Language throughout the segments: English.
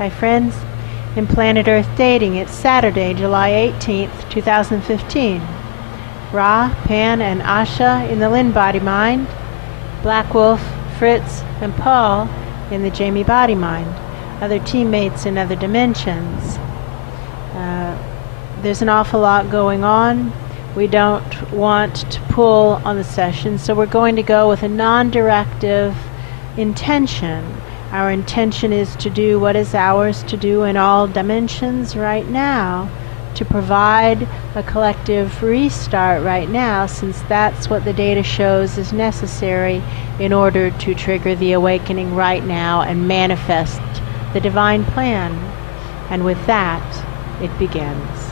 Hi friends, in Planet Earth Dating, it's Saturday, July 18th, 2015. Ra, Pan, and Asha in the Lynn-Body-Mind, Black Wolf, Fritz, and Paul in the Jamie-Body-Mind, other teammates in other dimensions. There's an awful lot going on. We don't want to pull on the session, so we're going to go with a non-directive intention. Our intention is to do what is ours to do in all dimensions right now, to provide a collective restart right now, since that's what the data shows is necessary in order to trigger the awakening right now and manifest the divine plan. And with that, it begins.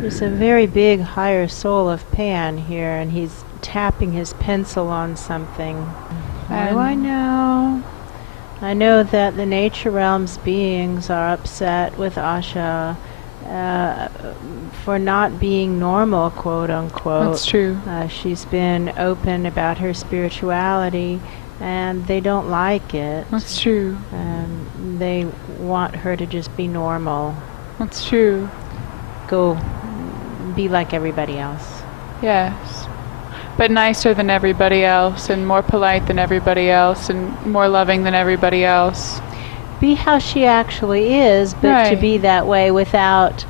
There's a very big higher soul of Pan here, and he's tapping his pencil on something. What do I know? I know that the nature realms beings are upset with Asha for not being normal, quote unquote. That's true. She's been open about her spirituality, and they don't like it. That's true. They want her to just be normal. That's true. Go be like everybody else. Yes. But nicer than everybody else, and more polite than everybody else, and more loving than everybody else. Be how she actually is, but to be that way without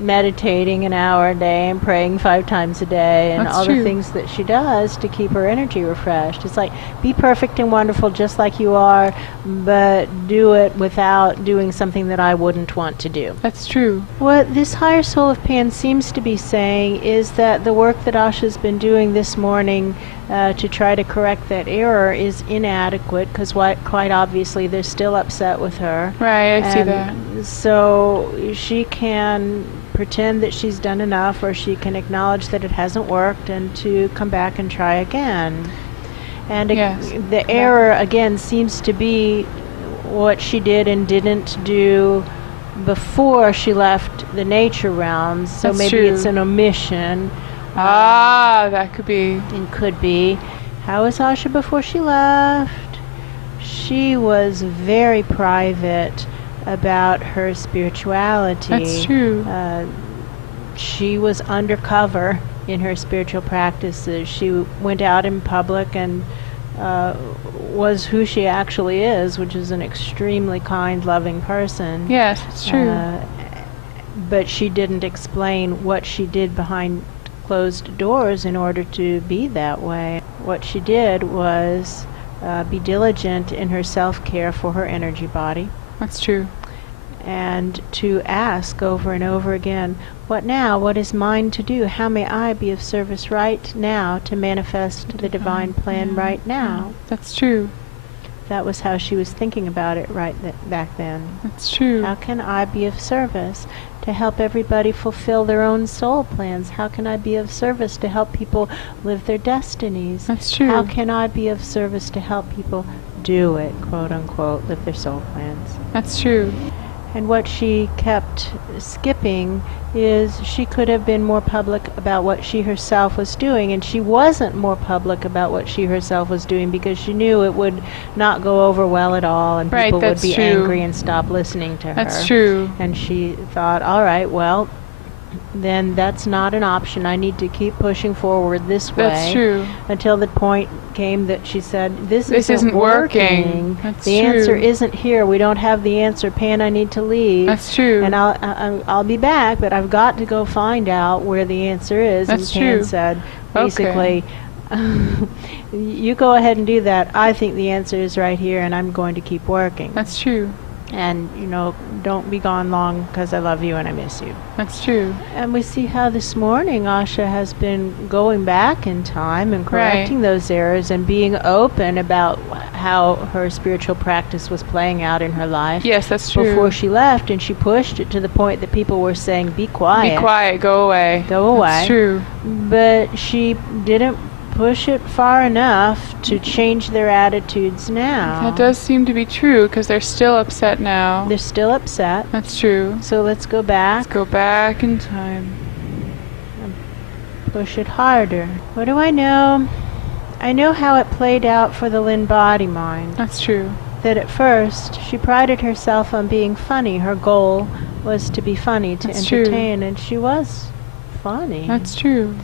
meditating an hour a day and praying 5 times a day and all the things that she does to keep her energy refreshed. It's like, be perfect and wonderful just like you are, but do it without doing something that I wouldn't want to do. That's true. What this higher soul of Pan seems to be saying is that the work that Asha's been doing this morning to try to correct that error is inadequate, because quite obviously they're still upset with her. Right, I see that. So she can pretend that she's done enough, or she can acknowledge that it hasn't worked and to come back and try again. And the error again seems to be what she did and didn't do before she left the nature realms. So That's maybe true. it's an omission. That could be. It could be. How was Asha before she left? She was very private about her spirituality. That's true. She was undercover in her spiritual practices. She went out in public and was who she actually is, which is an extremely kind, loving person. Yes, it's true. But she didn't explain what she did behind closed doors in order to be that way. What she did was be diligent in her self-care for her energy body. That's true. And to ask over and over again, what now? What is mine to do? How may I be of service right now to manifest the divine plan right now? That's true. That was how she was thinking about it back then. That's true. How can I be of service to help everybody fulfill their own soul plans? How can I be of service to help people live their destinies? That's true. How can I be of service to help people do it, quote unquote, live their soul plans? That's true. And what she kept skipping is she could have been more public about what she herself was doing, and she wasn't more public about what she herself was doing because she knew it would not go over well at all, and people would be angry and stop listening to her. That's true. And she thought, all right, well, then that's not an option. I need to keep pushing forward this way. That's true. Until the point came that she said, this isn't working. That's the true. answer isn't here. We don't have the answer. Pan, I need to leave. That's true. And I'll be back, but I've got to go find out where the answer is. That's and Pan true. said, basically, you go ahead and do that. I think the answer is right here, and I'm going to keep working. That's true. And, don't be gone long, because I love you and I miss you. That's true. And we see how this morning Asha has been going back in time and correcting those errors and being open about how her spiritual practice was playing out in her life. Yes, that's true. Before she left, and she pushed it to the point that people were saying, be quiet. Be quiet, go away. Go away. That's true. But she didn't push it far enough to change their attitudes now. That does seem to be true, because they're still upset now. They're still upset. That's true. So let's go back. Let's go back in time. Push it harder. What do I know? I know how it played out for the Lynn-Body-Mind. That's true. that at first she prided herself on being funny. Her goal was to be funny, to That's true. entertain, and she was funny. That's true.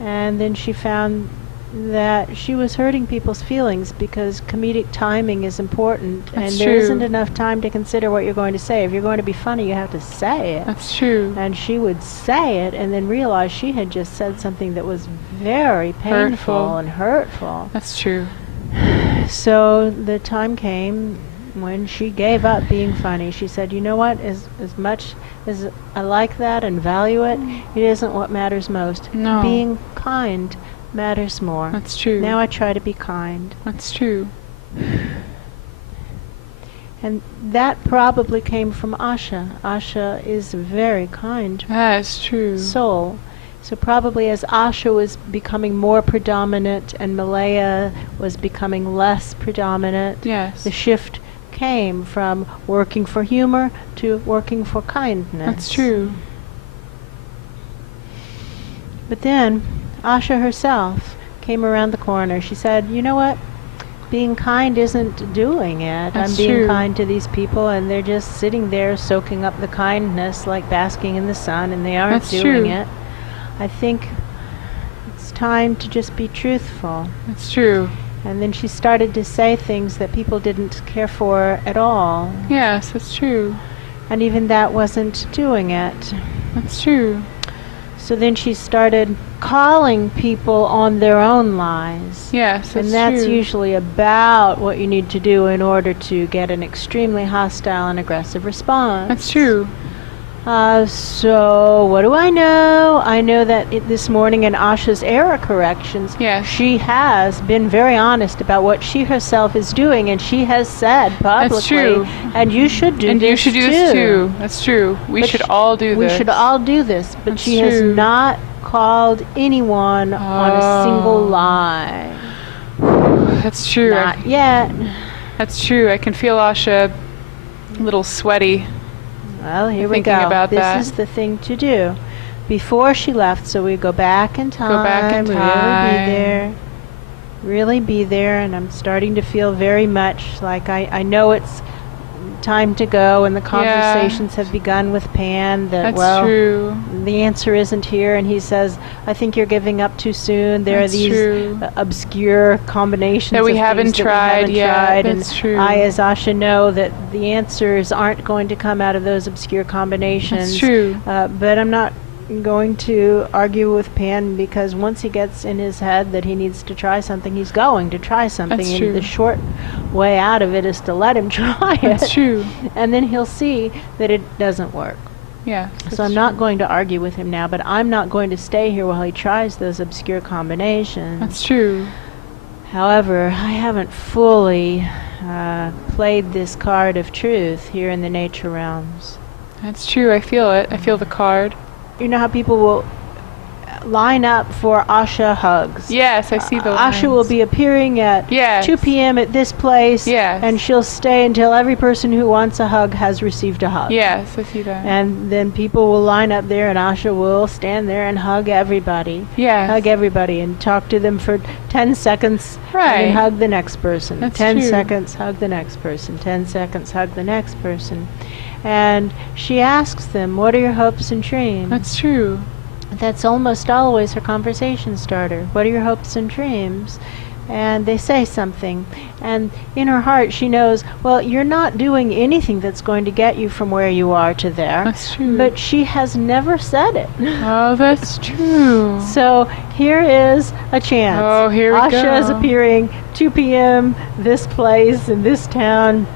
And then she found that she was hurting people's feelings because comedic timing is important, That's and there true. isn't enough time to consider what you're going to say. If you're going to be funny, you have to say it. That's true. And she would say it and then realize she had just said something that was very painful Hurtful. and hurtful. That's true. So the time came when she gave up being funny. She said, you know what, as much as I like that and value it, it isn't what matters most. No. Being kind matters more. That's true. Now I try to be kind. That's true. And that probably came from Asha. Asha is a very kind That's true. soul. So probably as Asha was becoming more predominant and Melea was becoming less predominant, Yes. the shift came from working for humor to working for kindness. That's true. But then Asha herself came around the corner. She said, you know what? Being kind isn't doing it. That's I'm being true. kind to these people and they're just sitting there soaking up the kindness like basking in the sun, and they aren't That's doing true. it. I think it's time to just be truthful. That's true. And then she started to say things that people didn't care for at all. Yes, that's true. And even that wasn't doing it. That's true. So then she started calling people on their own lies. Yes, that's And that's true. usually about what you need to do in order to get an extremely hostile and aggressive response. That's true. So what do I know? I know that this morning in Asha's error corrections, Yes. she has been very honest about what she herself is doing, and she has said publicly, true. and you should do And this you should do this too. That's true. We But should sh- all do We this. should all do this, but That's she has true. not called anyone on a single Oh. lie. That's true. Not yet. That's true. I can feel Asha a little sweaty. Well, here we Thinking go. about This that. is the thing to do. Before she left, so we go back in time. Go back in Really time. be there. Really be there, and I'm starting to feel very much like I know it's time to go, and the conversations have begun with Pan that, That's well, true. the answer isn't here, and he says, I think you're giving up too soon. There That's are these true. Obscure combinations That we of haven't things that we tried haven't yet. tried, That's and true. I, as Asha, know that the answers aren't going to come out of those obscure combinations. That's true. But I'm not going to argue with Pan, because once he gets in his head that he needs to try something, he's going to try something. That's and true. the short way out of it is to let him try it. That's true. And then he'll see that it doesn't work. Yeah. So I'm not going to argue with him now, but I'm not going to stay here while he tries those obscure combinations. That's true. However, I haven't fully played this card of truth here in the nature realms. That's true. I feel it. I feel the card. You know how people will line up for Asha hugs? Yes, I see the Asha will lines. be appearing at Yes. 2 p.m. at this place, Yes. and she'll stay until every person who wants a hug has received a hug. Yes, I see that. And then people will line up there, and Asha will stand there and hug everybody. Yes. Hug everybody and talk to them for 10 seconds. And Right. then hug the next person. That's 10 true. seconds, hug the next person. 10 seconds, hug the next person. And she asks them, what are your hopes and dreams? That's true. That's almost always her conversation starter. What are your hopes and dreams? And they say something. And in her heart, she knows, well, you're not doing anything that's going to get you from where you are to there. That's true. But she has never said it. Oh, that's true. So here is a chance. Oh, here we Asha is go. appearing 2 p.m. this place in this town.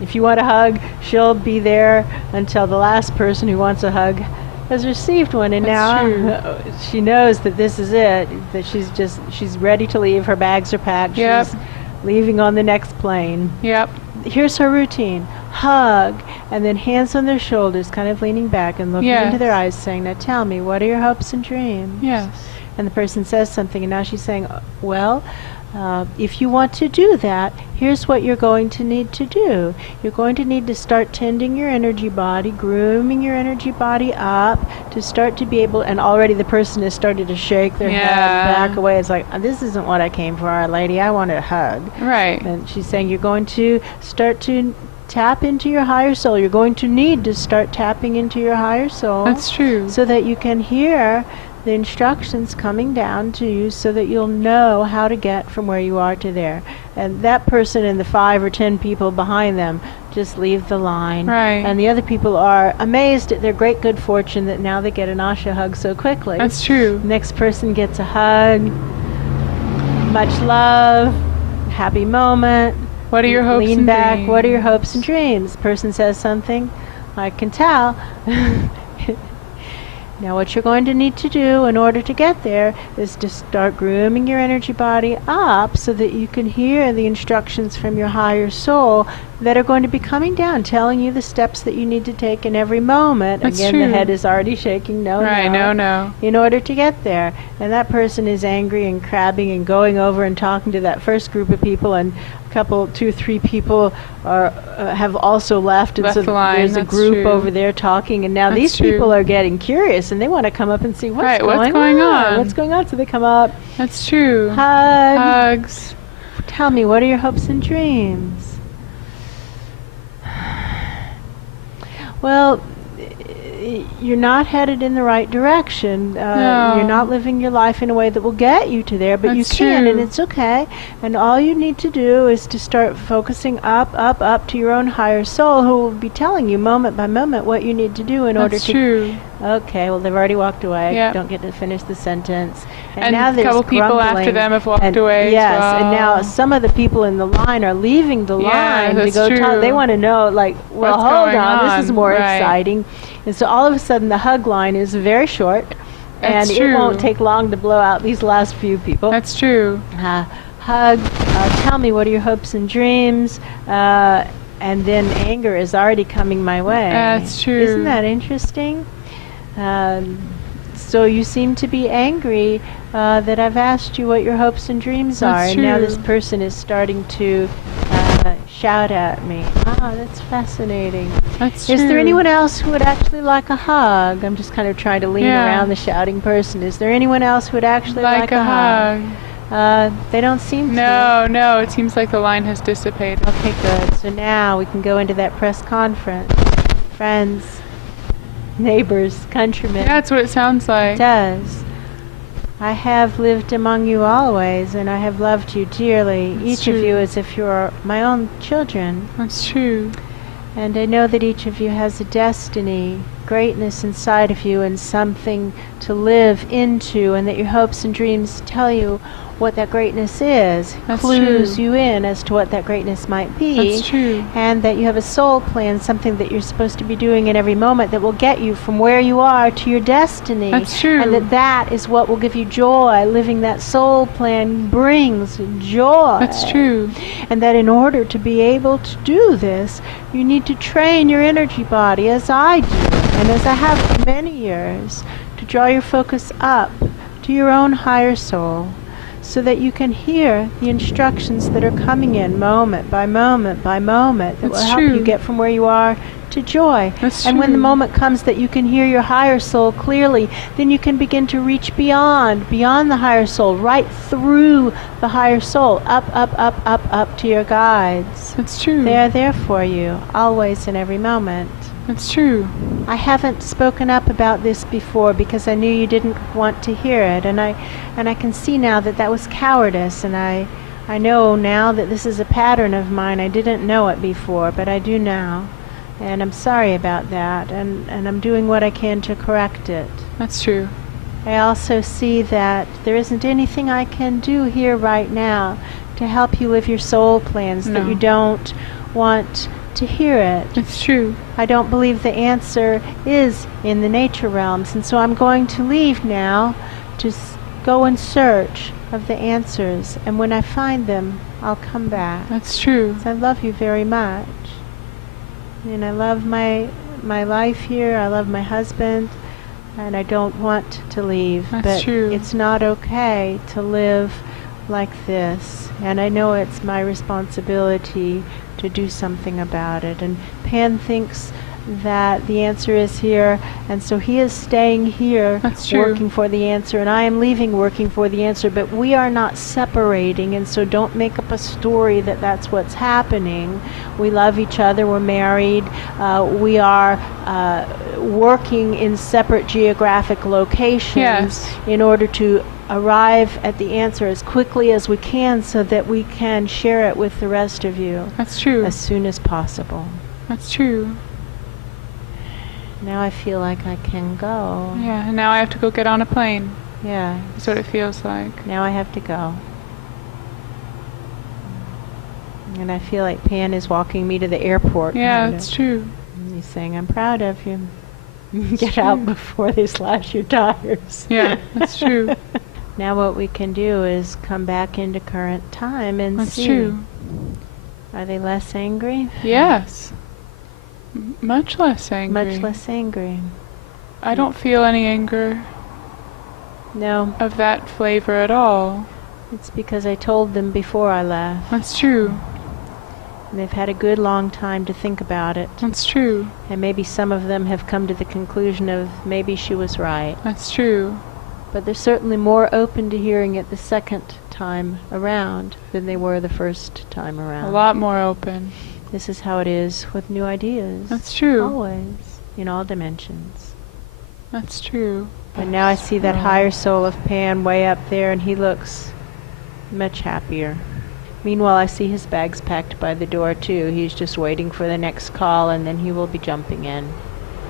If you want a hug, she'll be there until the last person who wants a hug has received one. And That's now she knows that this is it, that she's ready to leave. Her bags are packed. Yep. She's leaving on the next plane. Yep. Here's her routine. Hug, and then hands on their shoulders, kind of leaning back and looking Yes. into their eyes, saying, now tell me, what are your hopes and dreams? Yes. And the person says something, and now she's saying, well, If you want to do that, here's what you're going to need to do. You're going to need to start tending your energy body, grooming your energy body up to start to be able, and already the person has started to shake their head, back away. It's like, this isn't what I came for, Our Lady. I want a hug. Right. And she's saying you're going to start to tap into your higher soul. You're going to need to start tapping into your higher soul. That's true. So that you can hear the instructions coming down to you so that you'll know how to get from where you are to there. And that person and the 5 or 10 people behind them just leave the line. Right. And the other people are amazed at their great good fortune that now they get an Asha hug so quickly. That's true. Next person gets a hug, much love, happy moment. What are your hopes Lean and back. dreams? What are your hopes and dreams? Person says something, I can tell. Now what you're going to need to do in order to get there is to start grooming your energy body up so that you can hear the instructions from your higher soul that are going to be coming down, telling you the steps that you need to take in every moment. That's Again, true. the head is already shaking, no, in order to get there. And that person is angry and crabbing and going over and talking to that first group of people, and a couple, 2, 3 people are have also left, and Left so the line. there's a That's group true. over there talking, and now That's these true. people are getting curious and they want to come up and see what's Right, going what's going on? What's going on? So they come up, That's true. hug. Hugs. Tell me, what are your hopes and dreams? Well, you're not headed in the right direction. No. You're not living your life in a way that will get you to there, but you That's can, and true. it's okay. And all you need to do is to start focusing up to your own higher soul, who will be telling you moment by moment what you need to do in order That's to... true. Okay, well, they've already walked away. Yep. Don't get to finish the sentence. And now a there's couple people after grumbling. them have walked And away as yes, and well. now some of the people in the line are leaving the Yeah, line to that's go talk. true. They want to know, like, well, What's hold going on, this is on? more Right. exciting. And so all of a sudden the hug line is very short, That's and it won't true. take long to blow out these last few people. That's true. Hug, tell me, what are your hopes and dreams? And then anger is already coming my way. That's true. Isn't that interesting? So you seem to be angry that I've asked you what your hopes and dreams are, That's and now true. this person is starting to shout at me. That's fascinating. That's Is true. there anyone else who would actually like a hug? I'm just kind of trying to lean Yeah. around the shouting person. Is there anyone else who would actually like a hug? They don't seem to. No, it seems like the line has dissipated. Okay, good. So now we can go into that press conference. Friends, neighbors, countrymen. That's what it sounds like. It does. I have lived among you always, and I have loved you dearly, That's each of true. you as if you are my own children. That's true. And I know that each of you has a destiny, greatness inside of you, and something to live into, and that your hopes and dreams tell you what that greatness is, That's clues true. you in as to what that greatness might be. That's true. And that you have a soul plan, something that you're supposed to be doing in every moment that will get you from where you are to your destiny. That's true. And that is what will give you joy. Living that soul plan brings joy. That's true. And that in order to be able to do this, you need to train your energy body, as I do, and as I have for many years, to draw your focus up to your own higher soul, so that you can hear the instructions that are coming in moment by moment by moment that will That's help you true. get from where you are to joy. That's And when the true. moment comes that you can hear your higher soul clearly, then you can begin to reach beyond the higher soul, right through the higher soul, up to your guides. That's true. They are there for you, always and every moment. That's true. I haven't spoken up about this before because I knew you didn't want to hear it, and I can see now that that was cowardice, and I know now that this is a pattern of mine. I didn't know it before, but I do now, and I'm sorry about that, and I'm doing what I can to correct it. That's true. I also see that there isn't anything I can do here right now to help you live your soul plans, that No. you don't want to hear it. It's true. I don't believe the answer is in the nature realms, and so I'm going to leave now to go in search of the answers, and when I find them, I'll come back. That's true. I love you very much, and I love my life here. I love my husband, and I don't want to leave. That's but true. it's not okay to live like this, and I know it's my responsibility to do something about it. And Pan thinks that the answer is here, and so he is staying here working for the answer, and I am leaving working for the answer, but we are not separating, and so don't make up a story that that's what's happening. We love each other, we're married, we are working in separate geographic locations in order to arrive at the answer as quickly as we can so that we can share it with the rest of you. That's true. As soon as possible. That's true. Now I feel like I can go. Yeah, and now I have to go get on a plane. Yeah. That's what it feels like. Now I have to go. And I feel like Pan is walking me to the airport. Yeah, it's true. And he's saying, I'm proud of you. Get out before they slash your tires. Yeah, that's true. Now what we can do is come back into current time and that's see. True. Are they less angry? Yes. Much less angry. Much less angry. I don't feel any anger. No. Of that flavor at all. It's because I told them before I left. That's true. And they've had a good long time to think about it. That's true. And maybe some of them have come to the conclusion of maybe she was right. That's true. But they're certainly more open to hearing it the second time around than they were the first time around. A lot more open. This is how it is with new ideas. That's true. Always. In all dimensions. That's true. But now I see that higher soul of Pan way up there, and he looks much happier. Meanwhile, I see his bags packed by the door too. He's just waiting for the next call, and then he will be jumping in.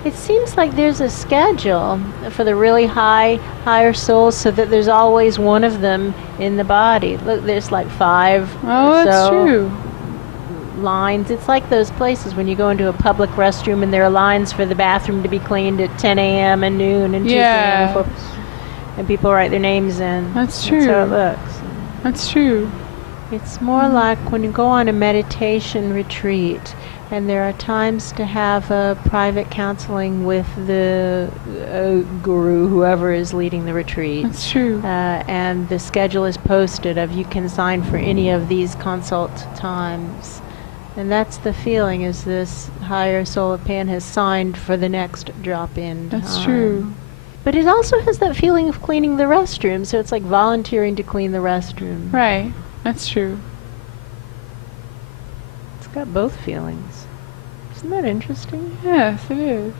It seems like there's a schedule for the really higher souls, so that there's always one of them in the body. Look, there's like 5 Oh, that's true. lines. It's like those places when you go into a public restroom and there are lines for the bathroom to be cleaned at 10 a.m. and noon and 2 p.m. And people write their names in. That's true. That's how it looks. That's true. It's more like when you go on a meditation retreat and there are times to have a private counseling with the guru, whoever is leading the retreat. That's true. And the schedule is posted of you can sign for any of these consult times. And that's the feeling, is this higher soul of Pan has signed for the next drop-in time. That's true. But it also has that feeling of cleaning the restroom, so it's like volunteering to clean the restroom. Right. That's true. It's got both feelings. Isn't that interesting? Yes, it is.